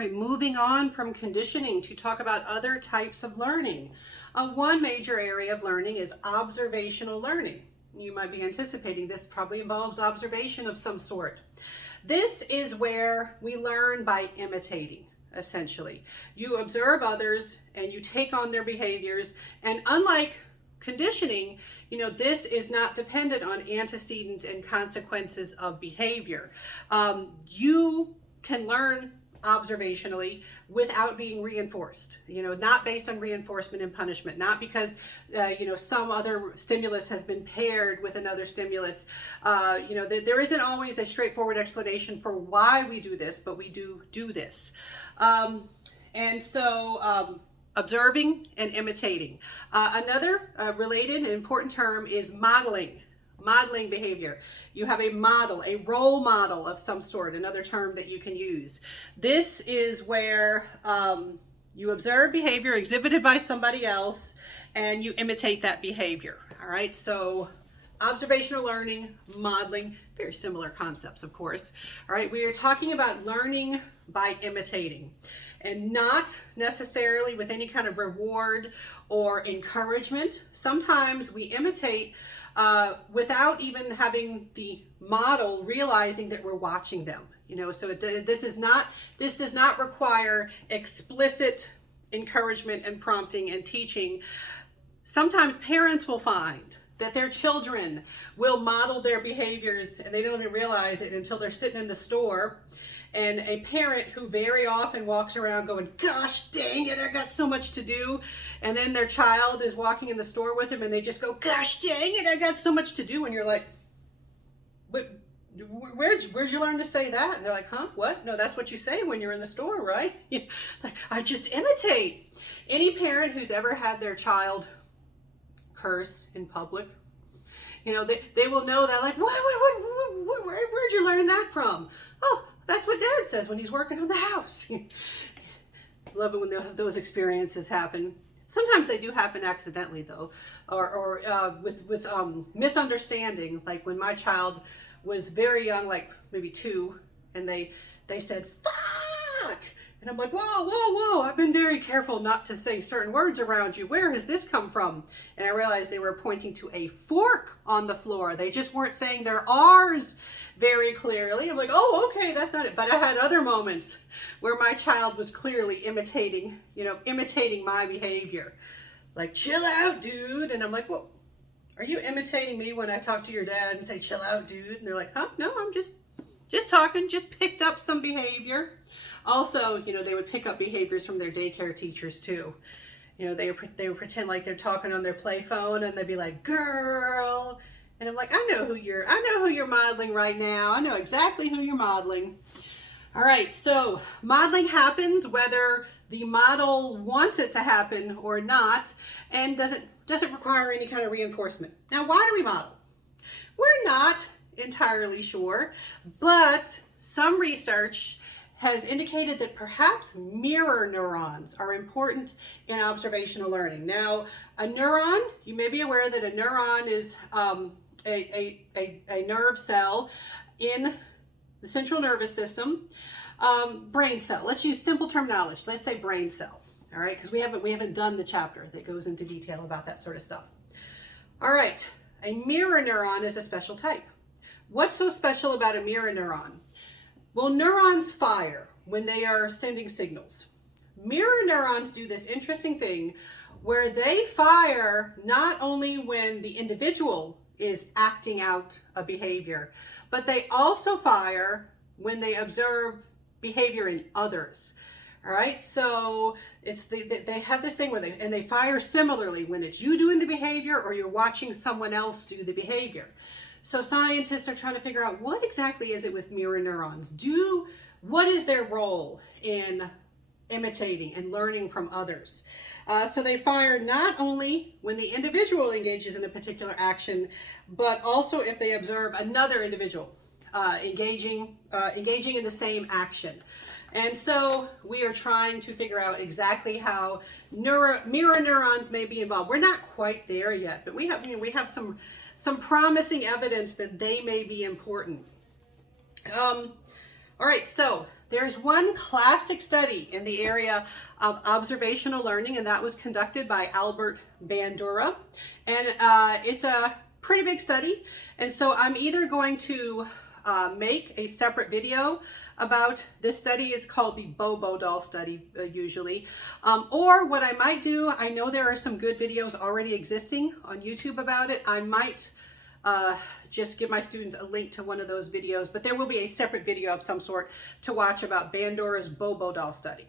right, moving on from conditioning to talk about other types of learning. One major area of learning is observational learning. You might be anticipating this probably involves observation of some sort. This is where we learn by imitating, essentially. You observe others and you take on their behaviors, and unlike conditioning, this is not dependent on antecedents and consequences of behavior. You can learn observationally without being reinforced, not based on reinforcement and punishment, not because some other stimulus has been paired with another stimulus. There isn't always a straightforward explanation for why we do this, but we do this. Observing and imitating. Another related and important term is modeling behavior. You have a model, a role model of some sort, another term that you can use. This is where you observe behavior exhibited by somebody else and you imitate that behavior. All right, so observational learning, modeling, very similar concepts, of course. All right, we are talking about learning by imitating, and not necessarily with any kind of reward or encouragement. Sometimes we imitate without even having the model realizing that we're watching them. So this does not require explicit encouragement and prompting and teaching. Sometimes parents will find that their children will model their behaviors and they don't even realize it until they're sitting in the store. And a parent who very often walks around going, gosh dang it, I got so much to do. And then their child is walking in the store with them and they just go, gosh dang it, I got so much to do. And you're like, but where'd you learn to say that? And they're like, huh, what? No, that's what you say when you're in the store, right? Like, I just imitate. Any parent who's ever had their child curse in public, they will know that, like, where'd you learn that from? Oh, that's what Dad says when he's working on the house. Love it when those experiences happen. Sometimes they do happen accidentally, though, or with misunderstanding. Like when my child was very young, like maybe 2, and they said "fuck," and I'm like, whoa! I've been very careful not to say certain words around you. Where has this come from? And I realized they were pointing to a fork on the floor. They just weren't saying their R's very clearly. I'm like, oh, okay, that's not it. But I had other moments where my child was clearly imitating my behavior. Like, chill out, dude. And I'm like, well, are you imitating me when I talk to your dad and say, chill out, dude? And they're like, huh? No, I'm just talking, just picked up some behavior. Also, they would pick up behaviors from their daycare teachers too. They would pretend like they're talking on their play phone and they'd be like, girl. And I'm like, I know who you're modeling right now. I know exactly who you're modeling. All right, so modeling happens whether the model wants it to happen or not, and doesn't require any kind of reinforcement. Now, why do we model? We're not entirely sure, but some research has indicated that perhaps mirror neurons are important in observational learning. Now, a neuron, you may be aware that a neuron is a nerve cell in the central nervous system. Brain cell, let's use simple terminology. Let's say brain cell, all right? Because we haven't done the chapter that goes into detail about that sort of stuff. All right, a mirror neuron is a special type. What's so special about a mirror neuron? Well, neurons fire when they are sending signals. Mirror neurons do this interesting thing where they fire not only when the individual is acting out a behavior, but they also fire when they observe behavior in others. All right, so they have this thing where they fire similarly when it's you doing the behavior or you're watching someone else do the behavior. So scientists are trying to figure out what exactly is it with mirror neurons. What is their role in imitating and learning from others? So they fire not only when the individual engages in a particular action, but also if they observe another individual engaging in the same action. And so we are trying to figure out exactly how mirror neurons may be involved. We're not quite there yet, but we have some promising evidence that they may be important. All right, so There's one classic study in the area of observational learning, and that was conducted by Albert Bandura. And it's a pretty big study. And so I'm either going to make a separate video about this study. It's called the Bobo doll study usually. Or what I might do, I know there are some good videos already existing on YouTube about it. I might just give my students a link to one of those videos, but there will be a separate video of some sort to watch about Bandura's Bobo doll study.